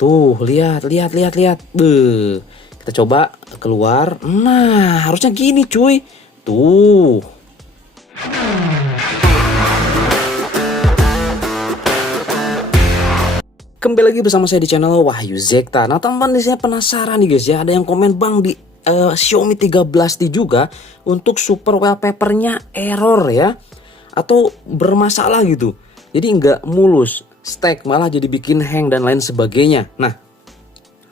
Tuh, lihat, lihat, lihat, lihat. Beuh. Kita coba keluar. Nah, harusnya gini cuy. Tuh. Kembali lagi bersama saya di channel Wahyu Zekta. Nah teman-teman, di sini penasaran nih guys ya, ada yang komen bang di Xiaomi 13T juga untuk super wallpapernya error ya, atau bermasalah gitu. Jadi nggak mulus, stuck, malah jadi bikin hang dan lain sebagainya. Nah,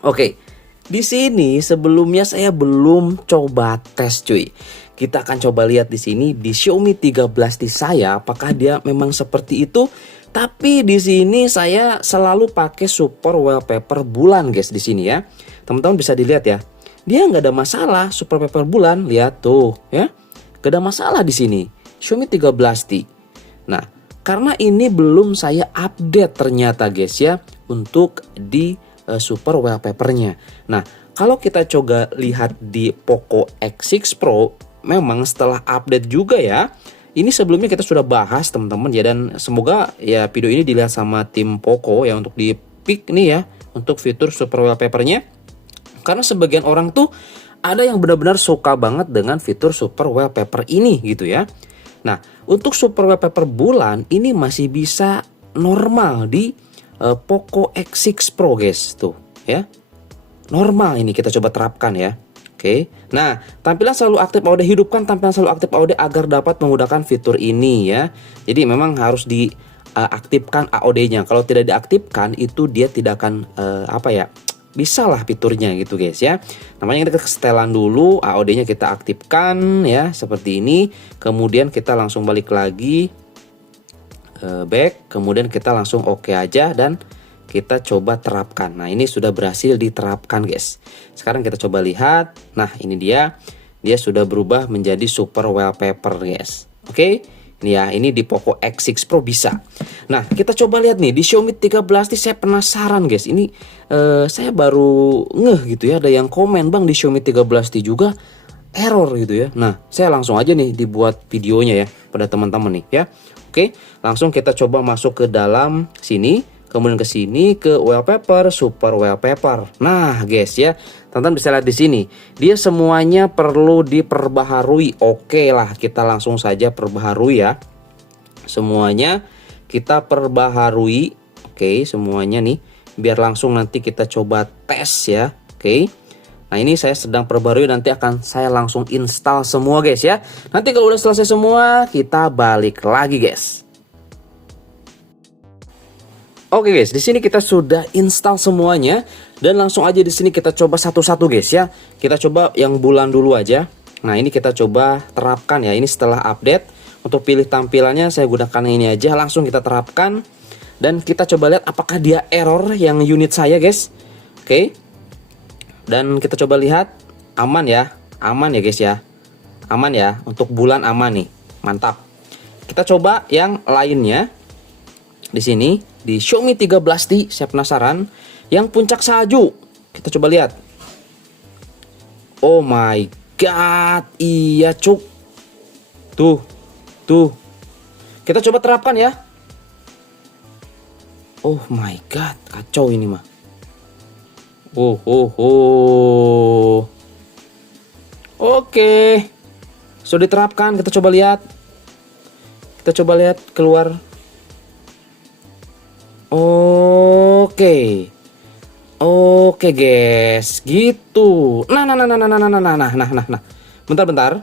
oke. Di sini sebelumnya saya belum coba tes cuy. Kita akan coba lihat di sini di Xiaomi 13T saya apakah dia memang seperti itu. Tapi di sini saya selalu pakai super wallpaper bulan guys di sini ya. Teman-teman bisa dilihat ya. Dia nggak ada masalah super wallpaper bulan, lihat tuh ya. Gak ada masalah di sini. Xiaomi 13T. Nah, karena ini belum saya update ternyata guys ya untuk di super wallpapernya. Nah, kalau kita coba lihat di Poco X6 Pro, memang setelah update juga ya. Ini sebelumnya kita sudah bahas teman-teman ya, dan semoga ya video ini dilihat sama tim Poco ya untuk di pick nih ya untuk fitur super wallpapernya. Karena sebagian orang tuh ada yang benar-benar suka banget dengan fitur super wallpaper ini gitu ya. Nah, untuk super wallpaper bulan ini masih bisa normal di Poco X6 Pro guys tuh ya. Normal ini kita coba terapkan ya. Oke. Nah, tampilan selalu aktif AOD, hidupkan tampilan selalu aktif AOD agar dapat menggunakan fitur ini ya. Jadi memang harus diaktifkan AOD-nya. Kalau tidak diaktifkan itu dia tidak akan bisa lah fiturnya gitu guys ya. Namanya kita setelan dulu, AOD-nya kita aktifkan ya seperti ini. Kemudian kita langsung balik lagi back, kemudian kita langsung oke aja dan kita coba terapkan. Nah, ini sudah berhasil diterapkan guys. Sekarang kita coba lihat. Nah, ini dia sudah berubah menjadi super wallpaper guys. Oke. Ini ya, ini di Poco X6 Pro bisa. Nah, kita coba lihat nih di Xiaomi 13T. Saya penasaran guys. Ini saya baru ngeh gitu ya, ada yang komen bang di Xiaomi 13T juga error gitu ya. Nah, saya langsung aja nih dibuat videonya ya pada teman-teman nih ya. Oke, langsung kita coba masuk ke dalam sini. Kemudian ke sini ke wallpaper, super wallpaper. Nah, guys ya, teman-teman bisa lihat di sini. Dia semuanya perlu diperbaharui. Oke lah, kita langsung saja perbaharui ya. Semuanya kita perbaharui. Oke, semuanya nih. Biar langsung nanti kita coba tes ya. Oke. Nah, ini saya sedang perbaharui, nanti akan saya langsung install semua guys ya. Nanti kalau udah selesai semua, kita balik lagi guys. Oke guys, di sini kita sudah install semuanya dan langsung aja di sini kita coba satu-satu guys ya. Kita coba yang bulan dulu aja. Nah, ini kita coba terapkan ya. Ini setelah update. Untuk pilih tampilannya saya gunakan ini aja, langsung kita terapkan dan kita coba lihat apakah dia error yang unit saya guys. Oke. Dan kita coba lihat aman ya. Aman ya guys ya. Aman ya, untuk bulan aman nih. Mantap. Kita coba yang lainnya. Di sini di Xiaomi 13T saya penasaran yang puncak salju. Kita coba lihat. Oh my god, iya cuk. Tuh. Kita coba terapkan ya. Oh my god, kacau ini mah. Oke. Sudah diterapkan, kita coba lihat. Kita coba lihat keluar. Oke guys, gitu. Nah. Bentar.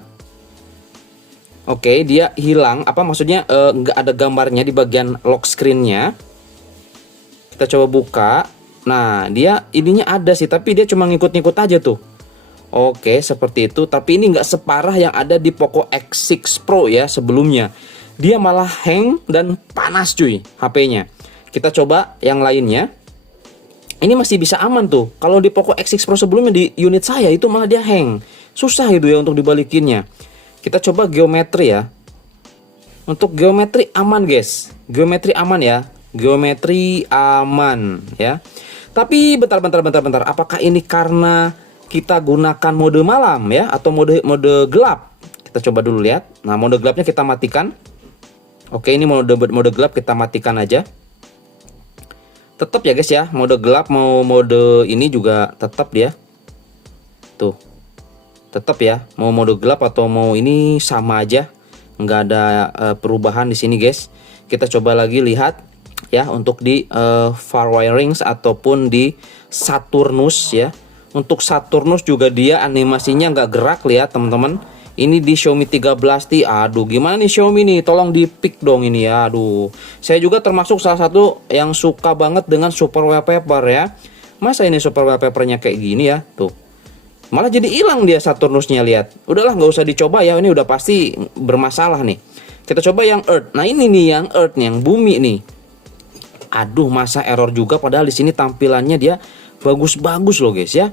Oke, dia hilang. Apa maksudnya? Nggak ada gambarnya di bagian lock screen-nya. Kita coba buka. Nah, dia ininya ada sih, tapi dia cuma ngikut-ngikut aja tuh. Oke, seperti itu. Tapi ini nggak separah yang ada di Poco X6 Pro ya sebelumnya. Dia malah hang dan panas cuy HP-nya. Kita coba yang lainnya. Ini masih bisa aman tuh. Kalau di Poco X6 Pro sebelumnya di unit saya itu malah dia hang. Susah gitu ya untuk dibalikinnya. Kita coba geometri ya. Untuk geometri aman guys. Geometri aman ya. Geometri aman ya. Tapi bentar. Apakah ini karena kita gunakan mode malam ya atau mode gelap? Kita coba dulu lihat. Nah, mode gelapnya kita matikan. Oke, ini mode gelap kita matikan aja. Tetap ya guys ya, mode gelap mau mode ini juga tetap dia. Tuh. Tetap ya, mau mode gelap atau mau ini sama aja. Nggak ada perubahan di sini guys. Kita coba lagi lihat ya untuk di Firewire Rings ataupun di Saturnus ya. Untuk Saturnus juga dia animasinya nggak gerak, lihat teman-teman. Ini di Xiaomi 13T. Aduh, gimana nih Xiaomi nih? Tolong di pick dong ini ya. Aduh. Saya juga termasuk salah satu yang suka banget dengan super wallpaper ya. Masa ini super wallpapernya kayak gini ya? Tuh. Malah jadi hilang dia Saturnusnya, lihat. Udahlah, nggak usah dicoba ya. Ini udah pasti bermasalah nih. Kita coba yang Earth. Nah, ini nih yang Earth nih, yang bumi nih. Aduh, masa error juga padahal di sini tampilannya dia bagus-bagus loh guys ya.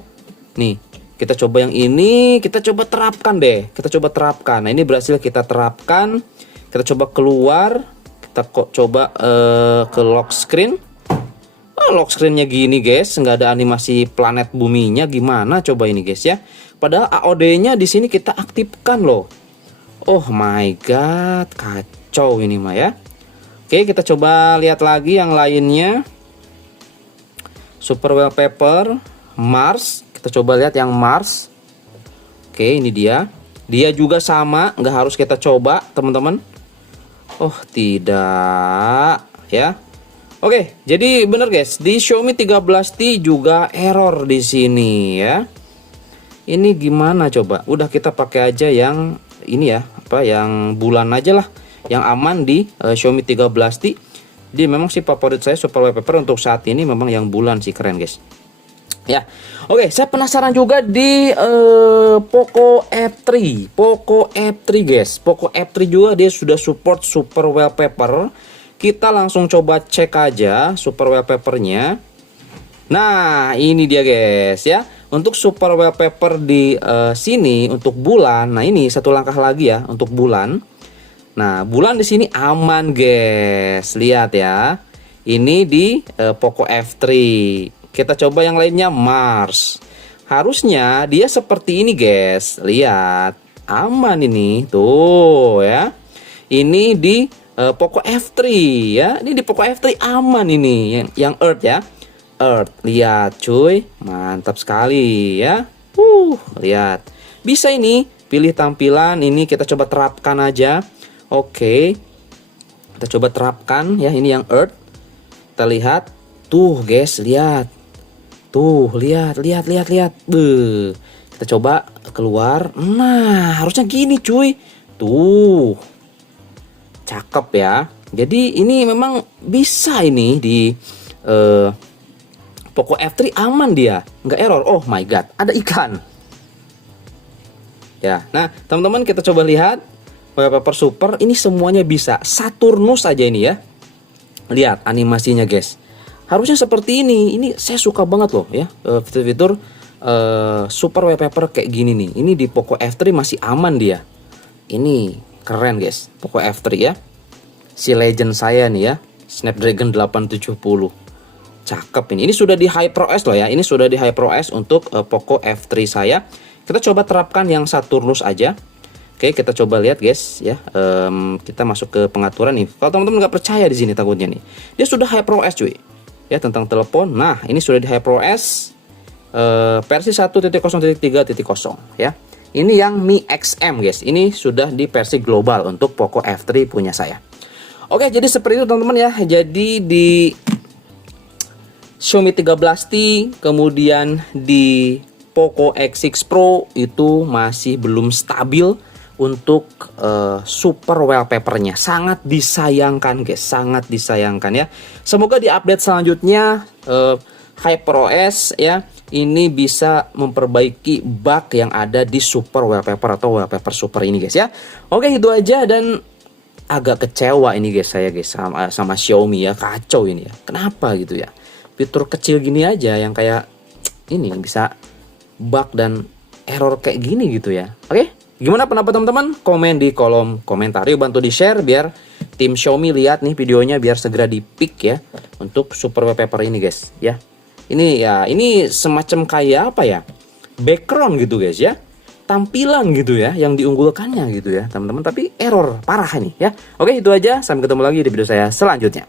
Nih. Kita coba yang ini, kita coba terapkan deh. Kita coba terapkan. Nah, ini berhasil kita terapkan. Kita coba keluar. Kita kok coba ke lock screen. Oh, lock screennya gini guys, nggak ada animasi planet buminya. Gimana coba ini guys ya? Padahal AOD-nya di sini kita aktifkan loh. Oh my god, kacau ini mah ya. Oke, kita coba lihat lagi yang lainnya. Super wallpaper Mars. Kita coba lihat yang Mars. Oke, ini dia. Dia juga sama, nggak harus kita coba, teman-teman. Oh, tidak, ya. Oke, jadi bener guys, di Xiaomi 13T juga error di sini ya. Ini gimana coba? Udah kita pakai aja yang ini ya, yang bulan aja lah, yang aman di Xiaomi 13T. Dia memang sih favorit saya super wallpaper untuk saat ini, memang yang bulan sih keren guys. Ya, oke, saya penasaran juga di Poco F3. Poco F3 guys, Poco F3 juga dia sudah support super wallpaper. Kita langsung coba cek aja super wallpapernya. Nah, ini dia guys ya. Untuk super wallpaper di sini untuk bulan. Nah, ini satu langkah lagi ya untuk bulan. Nah, bulan di sini aman guys. Lihat ya. Ini di Poco F3. Kita coba yang lainnya Mars. Harusnya dia seperti ini guys. Lihat, aman ini. Tuh ya. Ini di Poco F3 ya. Ini di Poco F3 aman ini yang Earth ya. Earth. Lihat cuy, mantap sekali ya. Lihat. Bisa ini pilih tampilan, ini kita coba terapkan aja. Oke. Kita coba terapkan ya, ini yang Earth. Kita lihat. Tuh guys, lihat. Tuh, lihat. Beuh. Kita coba keluar. Nah, harusnya gini cuy. Tuh. Cakep ya. Jadi ini memang bisa ini di Poco F3 aman dia. Nggak error. Oh my god, ada ikan. Ya, nah teman-teman kita coba lihat. Wallpaper super ini semuanya bisa. Saturnus aja ini ya. Lihat animasinya guys. Harusnya seperti ini. Ini saya suka banget loh ya. Fitur-fitur super wallpaper kayak gini nih. Ini di Poco F3 masih aman dia. Ini keren guys. Poco F3 ya. Si legend saya nih ya. Snapdragon 870. Cakep ini. Ini sudah di HyperOS loh ya. Ini sudah di HyperOS untuk Poco F3 saya. Kita coba terapkan yang Saturnus aja. Oke, kita coba lihat guys ya. Kita masuk ke pengaturan nih. Kalau teman-teman nggak percaya di sini takutnya nih. Dia sudah HyperOS cuy. Ya, tentang telepon. Nah, ini sudah di HyperOS versi 1.0.3.0 ya. Ini yang Mi XM guys. Ini sudah di versi global untuk Poco F3 punya saya. Oke, jadi seperti itu teman-teman ya. Jadi di Xiaomi 13T, kemudian di Poco X6 Pro itu masih belum stabil untuk super wallpapernya. Sangat disayangkan guys, sangat disayangkan ya. Semoga di update selanjutnya HyperOS ya ini bisa memperbaiki bug yang ada di super wallpaper atau wallpaper super ini guys ya. Oke, itu aja. Dan agak kecewa ini guys saya guys sama Xiaomi ya, kacau ini ya. Kenapa gitu ya? Fitur kecil gini aja yang kayak ini yang bisa bug dan error kayak gini gitu ya. Oke? Gimana pendapat teman-teman? Komen di kolom komentar. Yuk bantu di-share biar tim Xiaomi lihat nih videonya biar segera di-pick ya untuk super wallpaper ini guys ya. Ini ya, ini semacam kayak apa ya? Background gitu guys ya. Tampilan gitu ya yang diunggulkannya gitu ya, teman-teman, tapi error parah nih ya. Oke, itu aja. Sampai ketemu lagi di video saya selanjutnya.